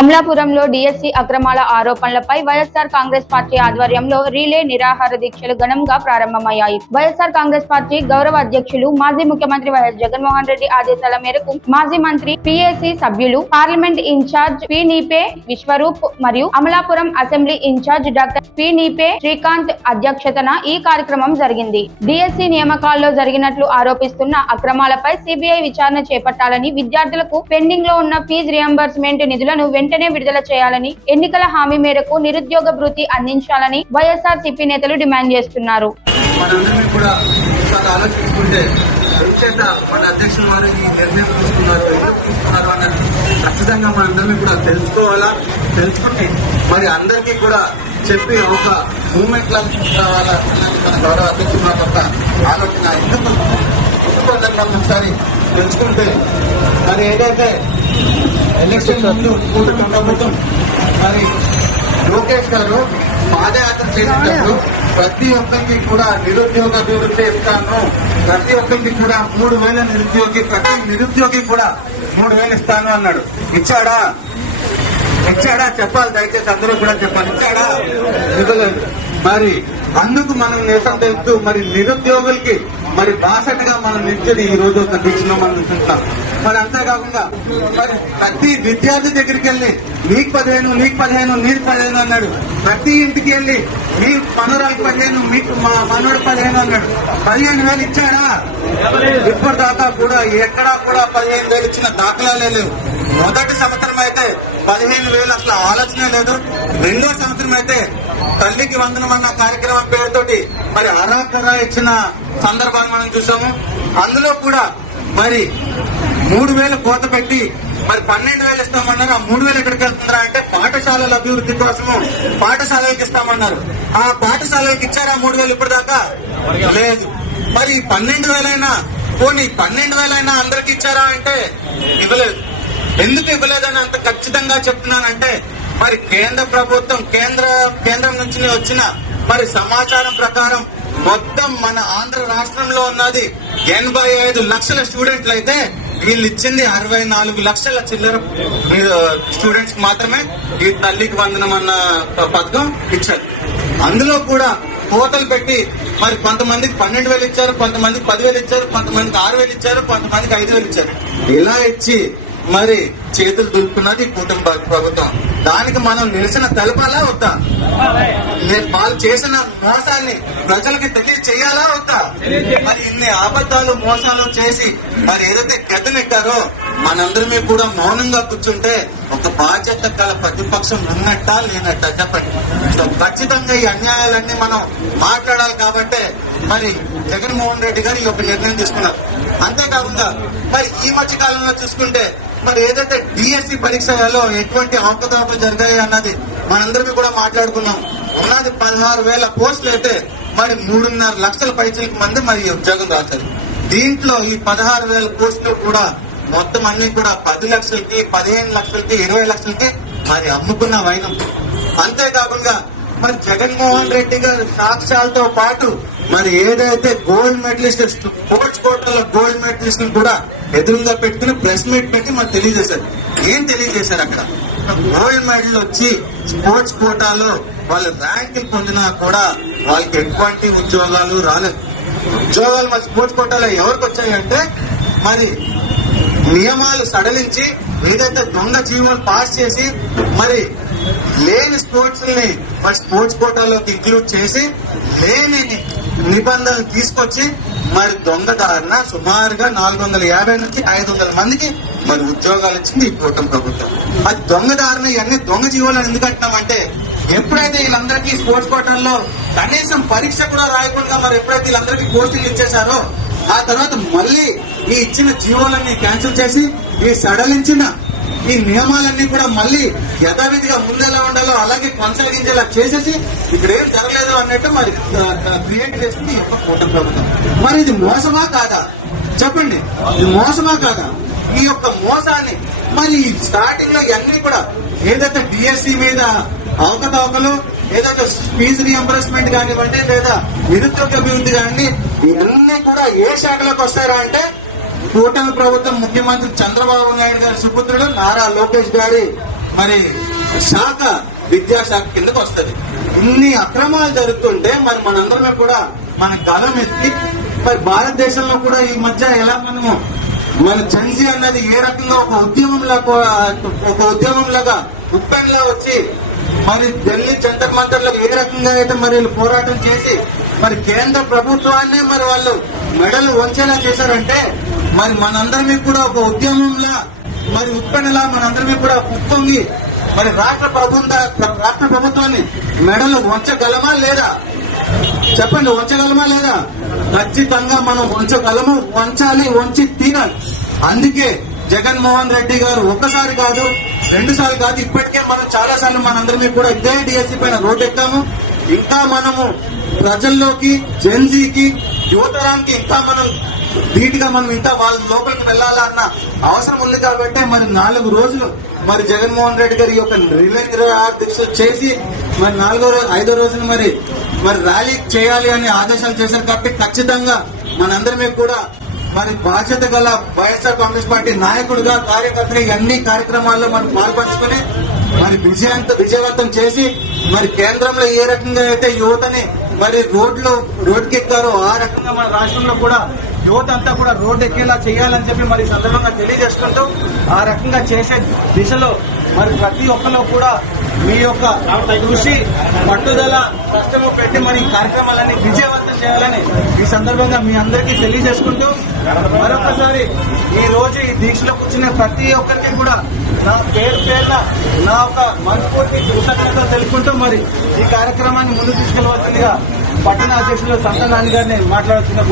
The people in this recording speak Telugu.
అమలాపురంలో డిఎస్సి అక్రమాల ఆరోపణలపై వైఎస్ఆర్ కాంగ్రెస్ పార్టీ ఆధ్వర్యంలో రిలే నిరాహార దీక్షలు ఘనంగా ప్రారంభమయ్యాయి. వైఎస్ఆర్ కాంగ్రెస్ పార్టీ గౌరవ అధ్యక్షులు మాజీ ముఖ్యమంత్రి వైఎస్ జగన్మోహన్ రెడ్డి ఆదేశాల మేరకు మాజీ మంత్రి పిఎసి సభ్యులు parliament incharge Pinipe Vishwarup మరియు Amalapuram assembly incharge doctor Pinipe Srikanth అధ్యక్షతన ఈ కార్యక్రమం జరిగింది. డిఎస్సి నియామకాల్లో జరిగినట్లు ఆరోపిస్తున్న అక్రమాలపై సిబిఐ విచారణ చేపట్టాలని, విద్యార్థులకు పెండింగ్ లో ఉన్న ఫీజు రియంబర్స్మెంట్ నిధులను వెంటనే విడుదల చేయాలని, ఎన్నికల హామీ మేరకు నిరుద్యోగ భృతి అందించాలని వైఎస్ఆర్సీపీ నేతలు డిమాండ్ చేస్తున్నారు. ఖచ్చితంగా మనందరినీ కూడా తెలుసుకోవాలా, తెలుసుకుంటే మరి అందరికీ కూడా చెప్పి ఒక మూమెంట్ లాగా మన గౌరవ అధ్యక్షుడు మాకు ఒక ఆలోచన ఎందుకు మనం ఒకసారి తెలుసుకుంటే మరి ఏదైతే ఎలక్షన్ ముందు ప్రభుత్వం మరి లోకేష్ గారు పాదయాత్ర చేసినప్పుడు ప్రతి ఒక్కరికి కూడా నిరుద్యోగ అభివృద్ధి ఇస్తాను, ప్రతి ఒక్కరికి కూడా 3,000 ప్రతి నిరుద్యోగి కూడా 3,000 ఇస్తాను అన్నాడు. ఇచ్చాడా చెప్పాలి, దయచేసి అందరూ కూడా చెప్పాలి. ఇచ్చాడా? ఇవ్వలేదు. మరి అందుకు మనం నిరసన తెలుపుతూ మరి నిరుద్యోగులకి మరి బాసటగా మనం నిల్చొని ఈ రోజు ఒక దీక్షలో మనం చూస్తున్నాం. మరి అంతేకాకుండా మరి ప్రతి విద్యార్థి దగ్గరికి వెళ్ళి నీకు 15 నీకు 15 అన్నాడు. ప్రతి ఇంటికి వెళ్ళి మీ మనోరాలకు 15 మీకు మనోడు 15 అన్నాడు. 15,000 ఇచ్చాడా? ఇప్పటిదాకా కూడా ఎక్కడా కూడా 15,000 ఇచ్చిన దాఖలాలే లేవు. మొదటి సంవత్సరం అయితే 15,000 అసలు ఆలోచనే లేదు. రెండో సంవత్సరం అయితే తల్లికి వందనం అన్న కార్యక్రమం పేరుతోటి మరి అరాకరా ఇచ్చిన సందర్భాన్ని మనం చూసాము. అందులో కూడా మరి 3,000 కోత పెట్టి మరి 12,000 ఇస్తామన్నారు. ఆ 3,000 ఎక్కడికి వెళ్తుందా అంటే పాఠశాలల అభివృద్ధి కోసము పాఠశాలలకు ఇస్తామన్నారు. ఆ పాఠశాలలకు ఇచ్చారా 3,000 ఇప్పటిదాకా? లేదు. మరి 12,000 అయినా పోనీ 12,000 అయినా అందరికి ఇచ్చారా అంటే ఇవ్వలేదు. ఎందుకు ఇవ్వలేదని అంత ఖచ్చితంగా చెప్తున్నానంటే మరి కేంద్ర ప్రభుత్వం కేంద్రం నుంచి వచ్చిన మరి సమాచారం ప్రకారం మొత్తం మన ఆంధ్ర రాష్ట్రంలో ఉన్నది 85 లక్షల స్టూడెంట్లు అయితే వీళ్ళు ఇచ్చింది 64 లక్షల చిల్లర స్టూడెంట్స్ మాత్రమే ఈ తల్లికి వందనం అన్న పథకం ఇచ్చారు. అందులో కూడా కోతలు పెట్టి మరి కొంతమందికి 12,000 ఇచ్చారు, కొంతమందికి 10,000 ఇచ్చారు, కొంతమందికి 6,000 ఇచ్చారు, కొంతమందికి 5,000 ఇచ్చారు. ఇలా ఇచ్చి మరి చేతులు దులుపుకున్నది కూటమి ప్రభుత్వం. దానికి మనం నిరసన తెలపాలా వద్దా? వాళ్ళు చేసిన మోసాన్ని ప్రజలకి తెలియచేయాలా వద్దా? మరి ఇన్ని అబద్ధాలు మోసాలు చేసి మరి ఏదైతే గద్దెనెక్కారో మనందరమే కూడా మౌనంగా కూర్చుంటే ఒక బాధ్యత గల ప్రతిపక్షం ఉన్నట్టా లేనట్టా చెప్పండి. సో ఖచ్చితంగా ఈ అన్యాయాలన్నీ మనం మాట్లాడాలి కాబట్టి మరి జగన్మోహన్ రెడ్డి గారు ఈ ఒక నిర్ణయం తీసుకున్నారు. అంతేకాకుండా మరి ఈ మధ్య కాలంలో చూసుకుంటే మరి ఏదైతే డిఎస్సి పరీక్షలలో ఎటువంటి అవకతవకలు జరిగాయి అన్నది మనందరికీ కూడా మాట్లాడుకున్నాం. ఉన్నది 16,000 పోస్టులు అయితే మరి 3.5 లక్షల పైచలకు మంది మరి ఉద్యోగం రాశారు. దీంట్లో ఈ 16,000 పోస్టులు కూడా మొత్తం అన్ని కూడా 10 లక్షలకి, 15 లక్షలకి, 20 లక్షలకి మరి అమ్ముకున్న వైనం. అంతేకాకుండా మరి జగన్మోహన్ రెడ్డి గారు సాక్ష్యాలతో పాటు మరి ఏదైతే గోల్డ్ మెడలిస్ట్ స్పోర్ట్స్ కోటాలో గోల్డ్ మెడలిస్ట్ కూడా ఎదురుగా పెట్టుకుని ప్రెస్ మీట్ పెట్టి మరి తెలియజేశారు. ఏం తెలియజేశారు? అక్కడ గోల్డ్ మెడల్ వచ్చి స్పోర్ట్స్ కోటాలో వాళ్ళు ర్యాంకులు పొందినా కూడా వాళ్ళకి ఎటువంటి ఉద్యోగాలు రాలేదు. ఉద్యోగాలు మరి స్పోర్ట్స్ కోటాలో ఎవరికి వచ్చాయంటే మరి నియమాలు సడలించి ఏదైతే దొంగ జీవోలు పాస్ చేసి మరి లేని స్పోర్ట్స్ ని మరి స్పోర్ట్స్ కోటాలోకి ఇంక్లూడ్ చేసి లేని నిబంధనలు తీసుకొచ్చి మరి దొంగదారిన సుమారుగా 450 నుంచి 500 మందికి మరి ఉద్యోగాలు ఇచ్చింది ఈ కూటమి ప్రభుత్వం. అది దొంగదారిన ఇవన్నీ దొంగ జీవోలను ఎందుకంటున్నామంటే ఎప్పుడైతే వీళ్ళందరికీ స్పోర్ట్స్ కోటాల్లో కనీసం పరీక్ష కూడా రాయకుండా మరి ఎప్పుడైతే వీళ్ళందరికీ పోస్టులు ఇచ్చేశారో ఆ తర్వాత మళ్ళీ ఈ ఇచ్చిన జీవోలన్నీ క్యాన్సిల్ చేసి ఈ సడలించిన ఈ నియమాలన్నీ కూడా మళ్ళీ యథావిధిగా ముందెలా ఉండాలో అలాగే కొనసాగించేలా చేసేసి ఇక్కడ ఏం జరగలేదు అన్నట్టు మరి క్రియేట్ చేసింది ఈ యొక్క కూటమి ప్రభుత్వం. మరి ఇది మోసమా కాదా చెప్పండి? ఇది మోసమా కాదా? ఈ యొక్క మోసాన్ని మరి స్టార్టింగ్ లో ఇవన్నీ కూడా ఏదైతే డిఎస్సి మీద అవకతవకలు, ఏదైతే ఫీజు రియంబర్స్మెంట్ కానివ్వండి లేదా నిరుద్యోగ అభివృద్ధి కానివ్వండి, ఇవన్నీ కూడా ఏ శాఖలోకి వస్తారా అంటే కూటమి ప్రభుత్వం ముఖ్యమంత్రి చంద్రబాబు నాయుడు గారి సుపుత్రుడు నారా లోకేష్ గారి మరి శాఖ విద్యాశాఖ కిందకు వస్తుంది. ఇన్ని అక్రమాలు జరుగుతుంటే మరి మనందరమే కూడా మన గలం ఎత్తి మరి భారతదేశంలో కూడా ఈ మధ్య ఎలా మనము మన జన్జీ అన్నది ఏ రకంగా ఒక ఉద్యమంలాగా ఉప్పెన్లా వచ్చి మరి ఢిల్లీ జంతర్ మంతర్లో ఏ రకంగా అయితే మరి వీళ్ళు పోరాటం చేసి మరి కేంద్ర ప్రభుత్వాన్నే మరి వాళ్ళు మెడలు వంచేలా చేశారంటే మరి మనందరినీ కూడా ఒక ఉద్యమంలా మరి ఉప్పెనలా మనందరినీ కూడా ఉప్పొంగి మరి రాష్ట్ర ప్రభుత్వాన్ని మెడలు వంచగలమా లేదా? చెప్పండి, వంచగలమా లేదా? ఖచ్చితంగా మనం వంచగలము, వంచాలి, వంచి తీరాలి. అందుకే జగన్మోహన్ రెడ్డి గారు ఒక్కసారి కాదు, 2 సార్లు కాదు, ఇప్పటికే మనం చాలా సార్లు మనందరినీ కూడా ఇదే డిఎస్సీ పైన రోడ్డు ఎక్కాము. ఇంకా మనము ప్రజల్లోకి, జెన్జీకి, యువతరానికి ఇంకా మనం ధీటుగా మనం ఇంకా వాళ్ళ లోపలికి వెళ్లాలన్న అవసరం ఉంది. కాబట్టి మరి 4 రోజులు మరి జగన్మోహన్ రెడ్డి గారి యొక్క రిలే నిరాహార దీక్ష చేసి మరి 5వ రోజున మరి ర్యాలీ చేయాలి అని ఆదేశాలు చేశారు. కాబట్టి ఖచ్చితంగా మనందరినీ కూడా మరి బాధ్యత గల వైఎస్ఆర్ కాంగ్రెస్ పార్టీ నాయకుడిగా, కార్యకర్తగా అన్ని కార్యక్రమాల్లో మనం పాల్పంచుకుని మరి విజయవంతం చేసి మరి కేంద్రంలో ఏ రకంగా అయితే యువతని మరి రోడ్డుకెక్కారో ఆ రకంగా మన రాష్ట్రంలో కూడా యువత అంతా కూడా రోడ్డు ఎక్కేలా చేయాలని చెప్పి మరి సందర్భంగా తెలియజేసుకుంటూ ఆ రకంగా చేసే దిశలో మరి ప్రతి ఒక్కరు కూడా మీ యొక్క కృషి, పట్టుదల, కష్టము పెట్టి మరి ఈ కార్యక్రమాలన్నీ విజయవంతం చేయాలని ఈ సందర్భంగా మీ అందరికీ తెలియజేసుకుంటూ మరొకసారి ఈ రోజు ఈ దీక్షలో కూర్చునే ప్రతి ఒక్కరికి కూడా నా పేరున నా ఒక మనస్ఫూర్తి కృతజ్ఞతలు తెలుపుకుంటూ మరి ఈ కార్యక్రమాన్ని ముందుకు తీసుకెళ్లవలసిందిగా పట్టణ అధ్యక్షులు సంత నాని గారిని మాట్లాడుతున్న